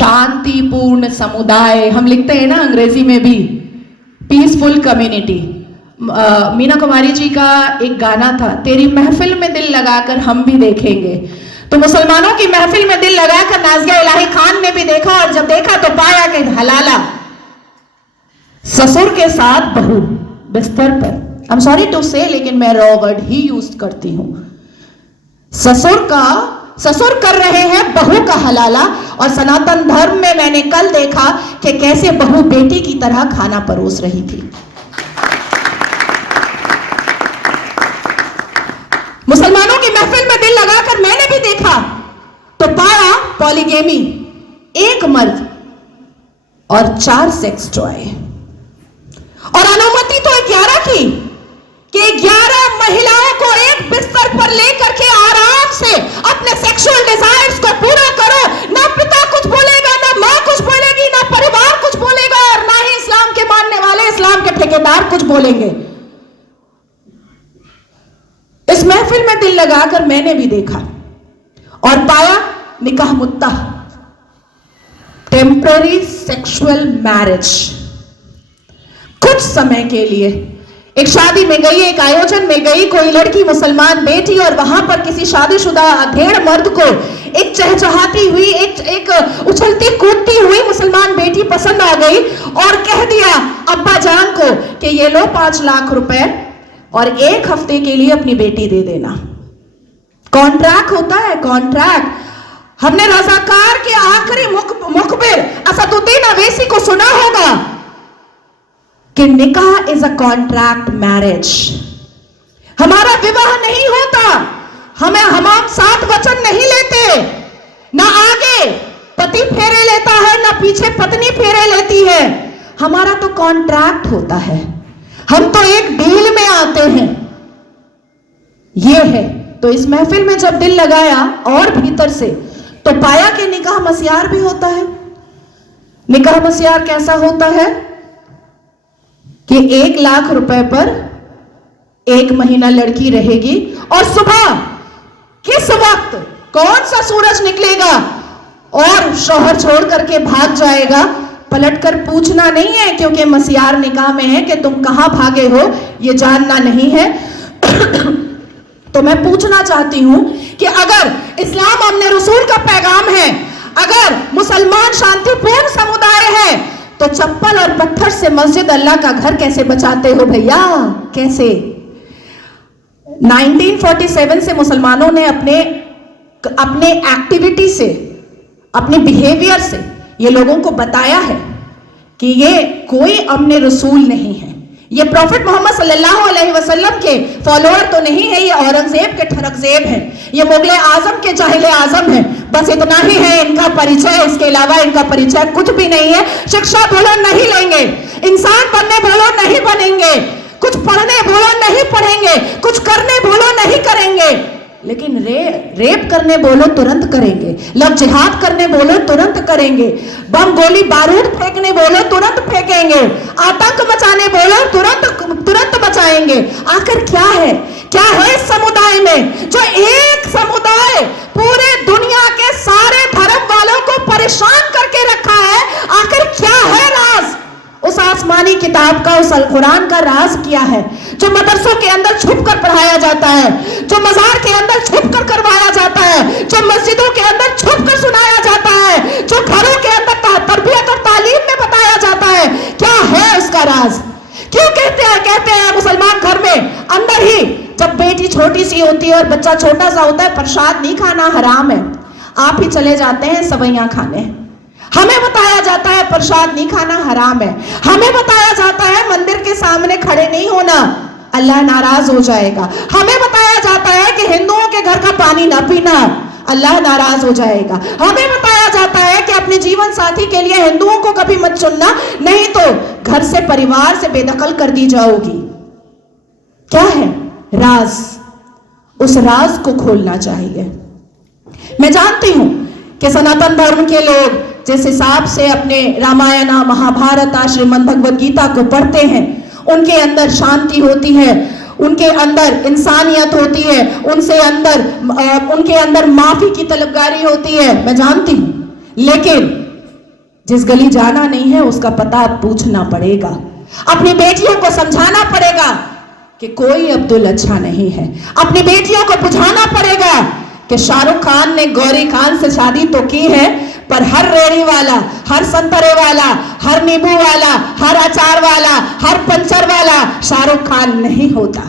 शांतिपूर्ण समुदाय, हम लिखते हैं ना अंग्रेजी में भी, पीसफुल कम्युनिटी। मीना कुमारी जी का एक गाना था, तेरी महफिल में दिल लगाकर हम भी देखेंगे। तो मुसलमानों की महफिल में दिल लगाकर नाज़िया इलाही खान ने भी देखा, और जब देखा तो पाया कि हलाला ससुर के साथ बहू बिस्तर पर, आई एम सॉरी टू से, लेकिन मैं रॉ वर्ड ही यूज करती हूं, ससुर कर रहे हैं बहू का हलाला। और सनातन धर्म में मैंने कल देखा कि कैसे बहू बेटी की तरह खाना परोस रही थी। मुसलमानों की महफिल में दिल लगाकर मैंने भी देखा तो पाया पॉलीगेमी, एक मर्द और 4 सेक्स टॉय, और अनुमति तो 11 की कि 11 महिलाओं को एक बिस्तर पर लेकर के आराम से अपने सेक्सुअल डिजायर्स को पूरा करो। ना पिता कुछ बोलेगा, ना मां कुछ बोलेगी, ना परिवार कुछ बोलेगा, और ना ही इस्लाम के मानने वाले, इस्लाम के ठेकेदार कुछ बोलेंगे। इस महफिल में दिल लगाकर मैंने भी देखा और पाया निकाह मुत्ता, टेम्पररी सेक्सुअल मैरिज। कुछ समय के लिए एक शादी में गई, एक आयोजन में गई कोई लड़की मुसलमान बेटी, और वहां पर किसी शादीशुदा अधेड़ मर्द को एक चहचहाती हुई, एक उछलती कूदती हुई मुसलमान बेटी पसंद आ गई और कह दिया अब्बा जान को कि ये लो 5 लाख रुपए और 1 हफ्ते के लिए अपनी बेटी दे देना। कॉन्ट्रैक्ट होता है, कॉन्ट्रैक्ट। हमने रजाकार के आखिरी मुखबिर असदुद्दीन अवैसी को सुना होगा कि निकाह इज अ कॉन्ट्रैक्ट मैरिज। हमारा विवाह नहीं होता, हम 7 वचन नहीं लेते, ना आगे पति फेरे लेता है, ना पीछे पत्नी फेरे लेती है। हमारा तो कॉन्ट्रैक्ट होता है, हम तो एक डील में आते हैं। ये है। तो इस महफिल में जब दिल लगाया और भीतर से, तो पाया कि निकाह मस्यार भी होता है। निकाह मस्यार कैसा होता है कि 1 लाख रुपए पर 1 महीना लड़की रहेगी, और सुबह किस वक्त कौन सा सूरज निकलेगा और शौहर छोड़ करके भाग जाएगा, पलटकर पूछना नहीं है, क्योंकि मस्यार निकाह में है कि तुम कहां भागे हो ये जानना नहीं है। तो मैं पूछना चाहती हूं कि अगर इस्लाम हमने रसूल का पैगाम है, अगर मुसलमान शांतिपूर्ण समुदाय है, तो चप्पल और पत्थर से मस्जिद अल्लाह का घर कैसे बचाते हो भैया, कैसे? 1947 से मुसलमानों ने अपने एक्टिविटी से, अपने बिहेवियर से ये लोगों को बताया है कि ये कोई अमने रसूल नहीं है, ये प्रॉफिट मोहम्मद सल्लल्लाहु अलैहि वसल्लम के फॉलोअर तो नहीं है, ये औरंगजेब के ठरकजेब हैं, ये मुगले आजम के जाहिले आजम हैं। बस इतना ही है इनका परिचय, इसके अलावा इनका परिचय कुछ भी नहीं है। शिक्षा बोलो नहीं लेंगे, इंसान बनने बोलो नहीं बनेंगे, कुछ पढ़ने बोलो नहीं पढ़ेंगे, कुछ करने बोलो नहीं करेंगे, लेकिन रेप करने बोलो तुरंत करेंगे, लव जिहाद करने बोलो तुरंत करेंगे, बम गोली बारूद फेंकने बोलो तुरंत फेंकेंगे, आतंक मचाने बोलो तुरंत मचाएंगे। आखिर क्या है इस समुदाय में जो एक समुदाय पूरे दुनिया के सारे धर्म वालों को परेशान करके रखा है? आखिर क्या है राज? उस आसमानी किताब का, उस अल कुरान का राज क्या है जो मदरसों के अंदर छुप कर पढ़ाया जाता है, जो मजार के अंदर छुप कर करवाया जाता है, जो मस्जिदों के अंदर छुप कर सुनाया जाता है, जो घरों के अंदर तरबियत और तालीम में बताया जाता है? क्या है उसका राज? क्यों कहते हैं मुसलमान घर में अंदर ही जब बेटी छोटी सी होती है और बच्चा छोटा सा होता है, प्रसाद नहीं खाना हराम है, आप ही चले जाते हैं सवैयां खाने। हमें बताया जाता है प्रसाद नहीं खाना हराम है, हमें बताया जाता है मंदिर के सामने खड़े नहीं होना, अल्लाह नाराज हो जाएगा, हमें बताया जाता है कि हिंदुओं के घर का पानी ना पीना, अल्लाह नाराज हो जाएगा, हमें बताया जाता है कि अपने जीवन साथी के लिए हिंदुओं को कभी मत चुनना, नहीं तो घर से, परिवार से बेदखल कर दी जाओगी। क्या है राज? उस राज को खोलना चाहिए। मैं जानती हूं कि सनातन धर्म के लोग जिस हिसाब से अपने रामायण, महाभारत, श्रीमद् भगवद गीता को पढ़ते हैं, उनके अंदर शांति होती है, उनके अंदर इंसानियत होती है, उनके अंदर माफी की तलबगारी होती है, मैं जानती हूं। लेकिन जिस गली जाना नहीं है उसका पता पूछना पड़ेगा। अपनी बेटियों को समझाना पड़ेगा कि कोई अब्दुल अच्छा नहीं है। अपनी बेटियों को बुझाना पड़ेगा कि शाहरुख खान ने गौरी खान से शादी तो की है, पर हर रेड़ी वाला, हर संतरे वाला, हर नींबू वाला, हर अचार वाला, हर पंचर वाला शाहरुख खान नहीं होता।